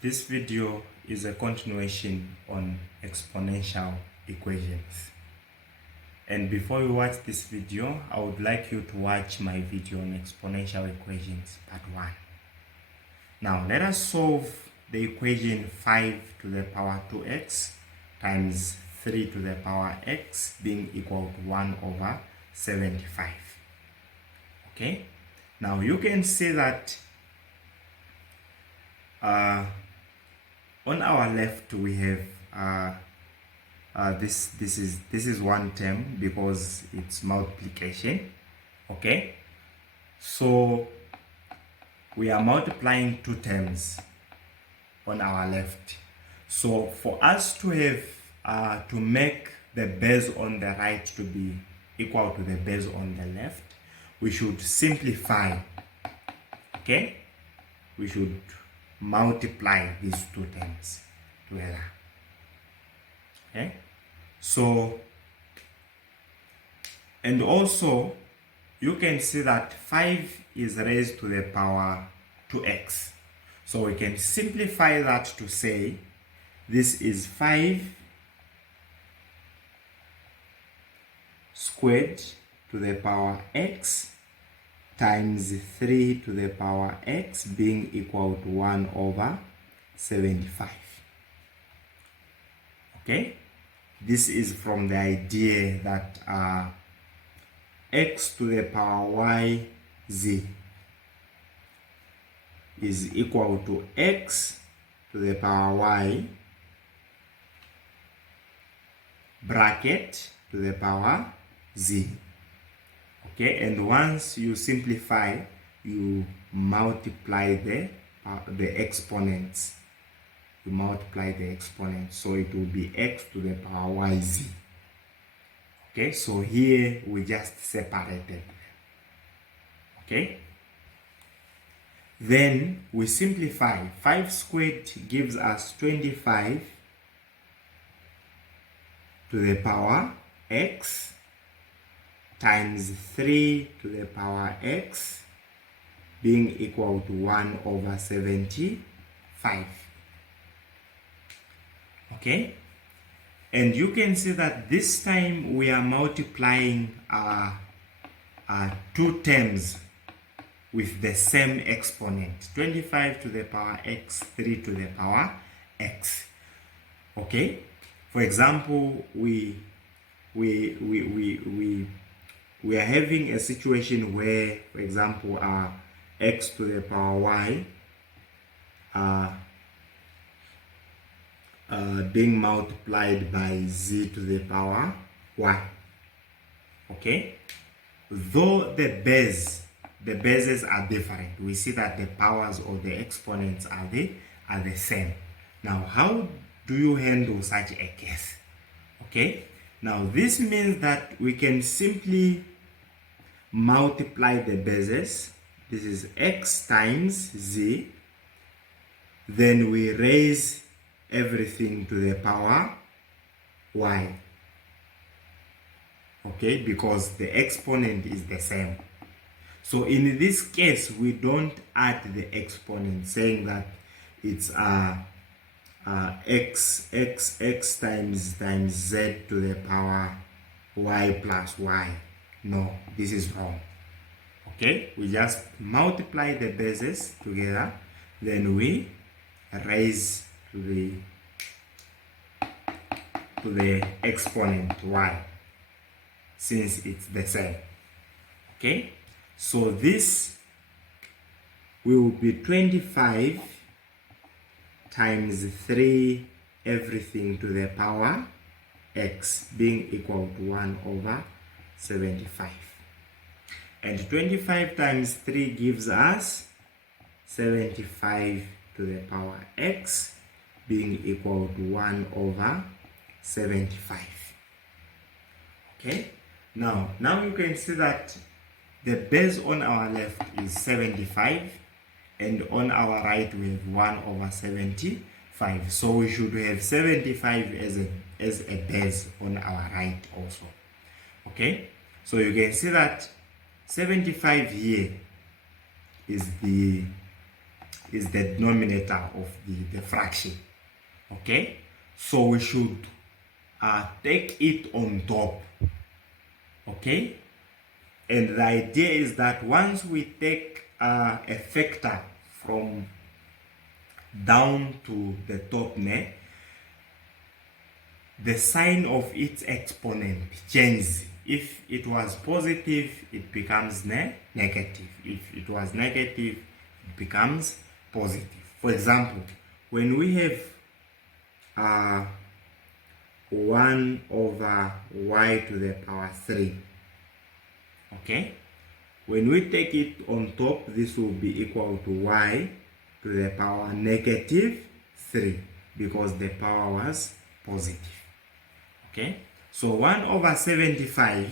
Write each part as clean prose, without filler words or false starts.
This video is a continuation on exponential equations. And before you watch this video, I would like you to watch my video on exponential equations part 1. Now let us solve the equation 5 to the power 2x times 3 to the power x being equal to 1 over 75. Okay, now you can see that on our left we have this is one term because it's multiplication. Okay, so we are multiplying two terms on our left. So for us to have to make the base on the right to be equal to the base on the left, we should simplify. Okay, we should multiply these two terms together. Okay, so and also you can see that 5 is raised to the power 2x, so we can simplify that to say this is 5 squared to the power x times 3 to the power x being equal to 1 over 75. Okay, this is from the idea that x to the power y z is equal to x to the power y bracket to the power z. Okay, and once you simplify, you multiply the exponents. You multiply the exponents, so it will be x to the power yz. Okay, so here we just separated. Okay, then we simplify. 5 squared gives us 25 to the power x times 3 to the power x being equal to 1 over 75. Okay, and you can see that this time we are multiplying two terms with the same exponent, 25 to the power x, 3 to the power x. Okay, for example, we are having a situation where, for example, x to the power y being multiplied by z to the power y. Okay, though the bases are different, we see that the powers or the exponents are the same. Now, how do you handle such a case? Okay, now this means that we can simply multiply the bases. This is x times z, then we raise everything to the power y. Okay, because the exponent is the same. So in this case, we don't add the exponent, saying that it's x times z to the power y plus y. No, this is wrong. Okay, we just multiply the bases together, then we raise to the exponent y, since it's the same. Okay, so this will be 25 times 3 everything to the power x being equal to 1 over 75. And 25 times 3 gives us 75 to the power x being equal to 1 over 75. Okay, now you can see that the base on our left is 75 and on our right we have 1 over 75, so we should have 75 as a base on our right also. Okay, so you can see that 75 here is the is the denominator of the fraction. Okay, so we should take it on top. Okay, and the idea is that once we take a factor from down to the top, the sign of its exponent changes. If it was positive, it becomes negative. If it was negative, it becomes positive. For example, when we have 1 over y to the power 3, okay, when we take it on top, this will be equal to y to the power negative 3 because the power was positive. Okay, so 1 over 75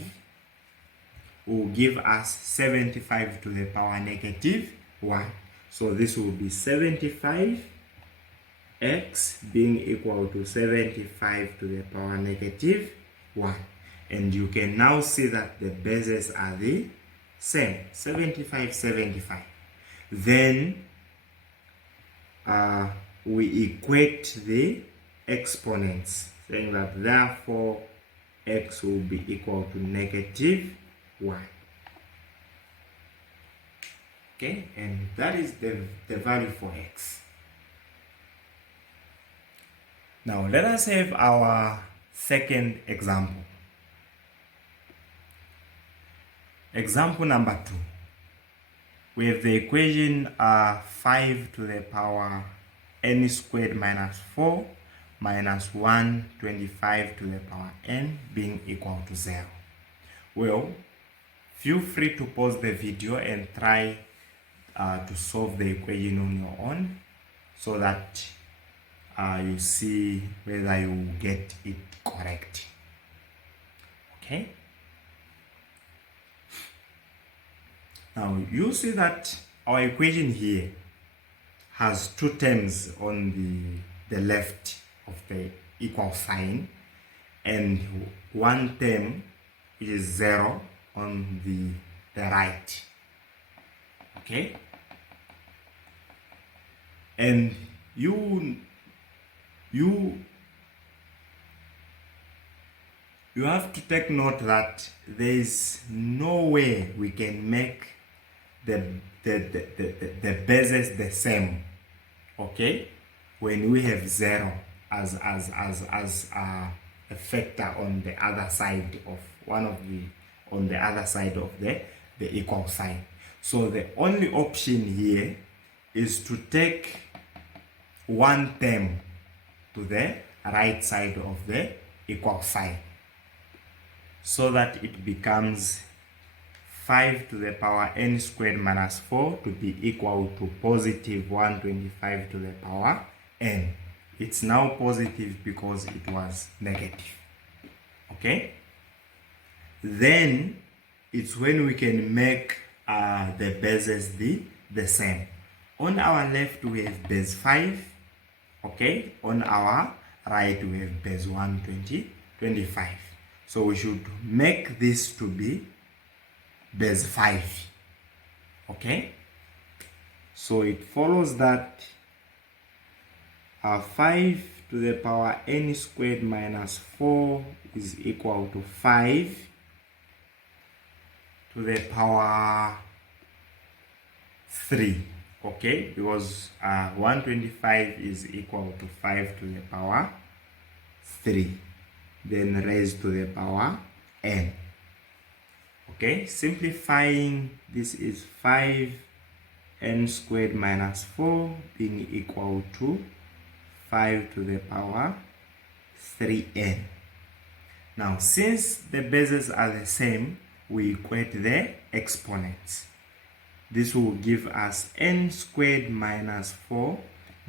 will give us 75 to the power negative 1. So this will be 75 x being equal to 75 to the power negative 1. And you can now see that the bases are the same, 75, 75. Then we equate the exponents, saying that therefore x will be equal to negative 1. Okay, and that is the value for x. Now let us have our second example. Example number 2. We have the equation 5 to the power n squared minus 4 minus 125 to the power n being equal to 0. Well, feel free to pause the video and try to solve the equation on your own so that you see whether you get it correct. Okay. Now you see that our equation here has two terms on the left of the equal sign and one term which is 0 on the right. Okay, and you have to take note that there is no way we can make the bases the same. Okay, when we have 0 as a factor on the other side of on the other side of the equal sign. So the only option here is to take one term to the right side of the equal sign so that it becomes 5 to the power n squared minus 4 to be equal to positive 125 to the power n. It's now positive because it was negative. Okay, then it's when we can make the bases the same. On our left we have base 5, okay, on our right we have base 125. So we should make this to be base 5. Okay, so it follows that 5 to the power n squared minus 4 is equal to 5 to the power 3. Okay, because 125 is equal to 5 to the power 3, then raised to the power n. Okay, simplifying, this is 5n squared minus 4 being equal to 5 to the power 3n. Now, since the bases are the same, we equate the exponents. This will give us n squared minus 4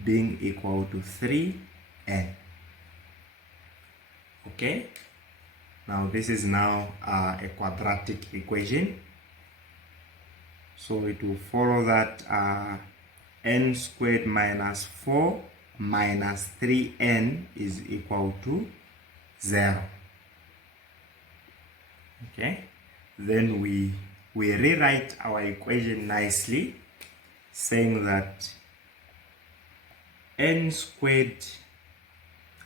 being equal to 3n. Okay, now this is now a quadratic equation. So it will follow that n squared minus 4 minus 3n is equal to 0. Okay, then we rewrite our equation nicely, saying that n squared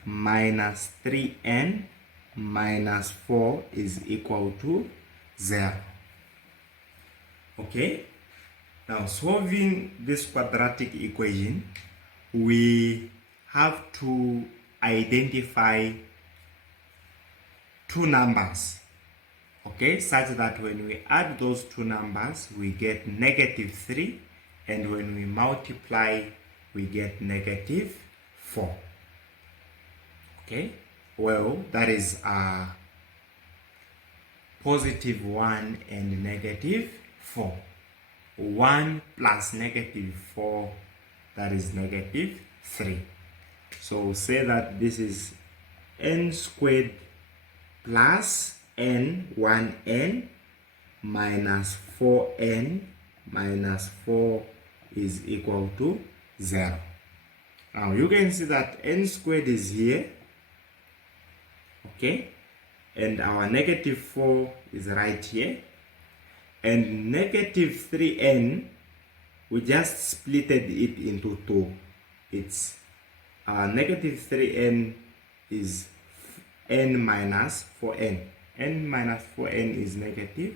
minus 3n minus 4 is equal to 0. Okay, now solving this quadratic equation, we have to identify two numbers, okay, such that when we add those two numbers we get negative 3, and when we multiply we get negative 4. Okay, well, that is positive 1 and negative 4. 1 plus negative 4, that is negative 3. So say that this is n squared plus n, 1n, minus 4n minus 4 is equal to 0. Now you can see that n squared is here, okay, and our negative 4 is right here, and negative 3n, we just splitted it into 2. It's negative 3n is n minus 4n. n minus 4n is negative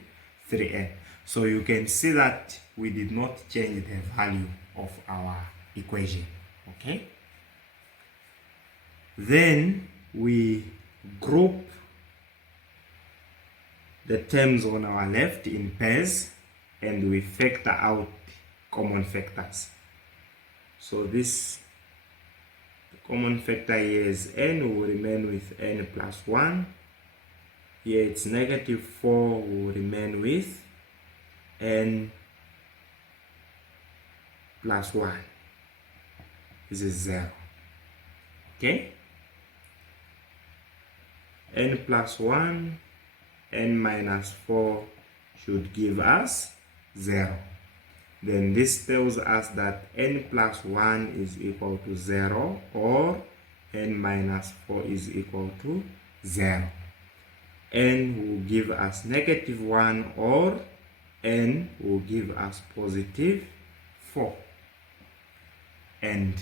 3n. So you can see that we did not change the value of our equation. Okay, then we group the terms on our left in pairs and we factor out common factors. So this common factor here is n, will remain with n plus 1. Here it's negative 4, will remain with n plus 1. This is 0. Okay, n plus 1, n minus 4 should give us 0. Then this tells us that n plus 1 is equal to 0, or n minus 4 is equal to 0. N will give us negative 1, or n will give us positive 4. And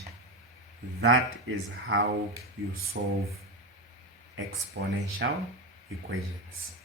that is how you solve exponential equations.